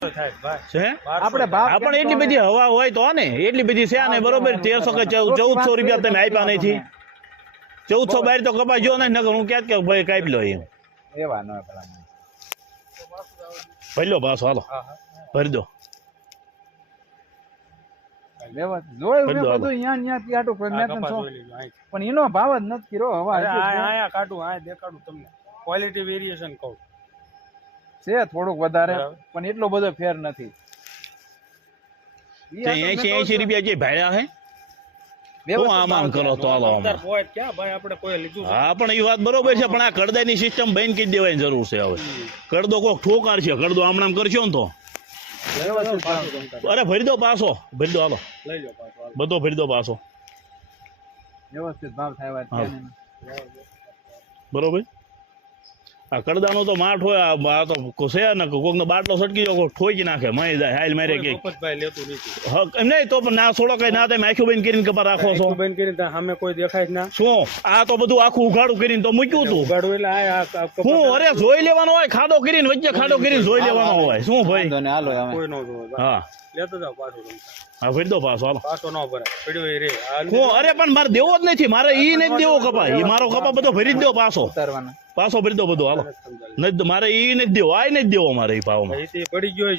આપણે એટલી બધી હવા હોય તો ને એટલી બધી છે ને બરોબર 1300 કે 1400 રૂપિયા તમે આપ્યા નથી 1400 બાર તો કપાઈ જો ને નકર હું ક્યાં કે ભાઈ કાપી લો એમ એવા ન પેલા ભરી લો પાછો હાલો ભરી દો પણ એનો ભાવ જ નથી કર્યો હવા કાઢું આ દેખાડું તમને ક્વોલિટી વેરિએશન કહું છે થોડુંક વધારે પણ એટલો બધો ફેર નથી 80 રૂપિયા જે ભાડ્યા હે હું આમ કરો તો હાલો હા પણ એ વાત બરોબર છે પણ આ કડદાની સિસ્ટમ બંધ કરી દેવાની જરૂર છે હવે કડદો કોક ઠોકાર છે કડદો આમ કરશો ને તો અરે ભરી દો પાછો ભરી દો હાલો બધો ભરી દો પાછો વ્યવસ્થિત ભાવ થાય બરોબર આ કડદાનો તો માઠ હોય આ તો છે ને કોક નો બાટલો સટકી જો ઠોકી નાખે મય જાય હાલ મારે કે નહીં તો પણ ના છોડો કઈ ના તમે આખું બંધ કરીને કપા રાખો છો બંધ કરીને સામે કોઈ દેખાય જ ના શું આ તો બધું આખું ઉઘાડું કરીને તો મૂક્યું તું ઉઘાડું એટલે હું અરે જોઈ લેવાનો હોય ખાડો કરીને વચ્ચે ખાડો કરીને જોઈ લેવાનો હોય શું ભાઈ કોઈ નો જોવે હા લેતો જાવ પાછો હા ભરી દો પાછો હાલો પાછો ન ભરાય પડ્યો રે હું અરે પણ મારે દેવો જ નથી મારે ઈ નથી દેવો કપા ઈ મારો કપા બધો ભરી જ દો પાછો પાછો ભરી દો બધો હાલો નથી મારે ઈ નથી દેવો આ નથી દેવો મારે ઈ ભાવમાં પડી ગયો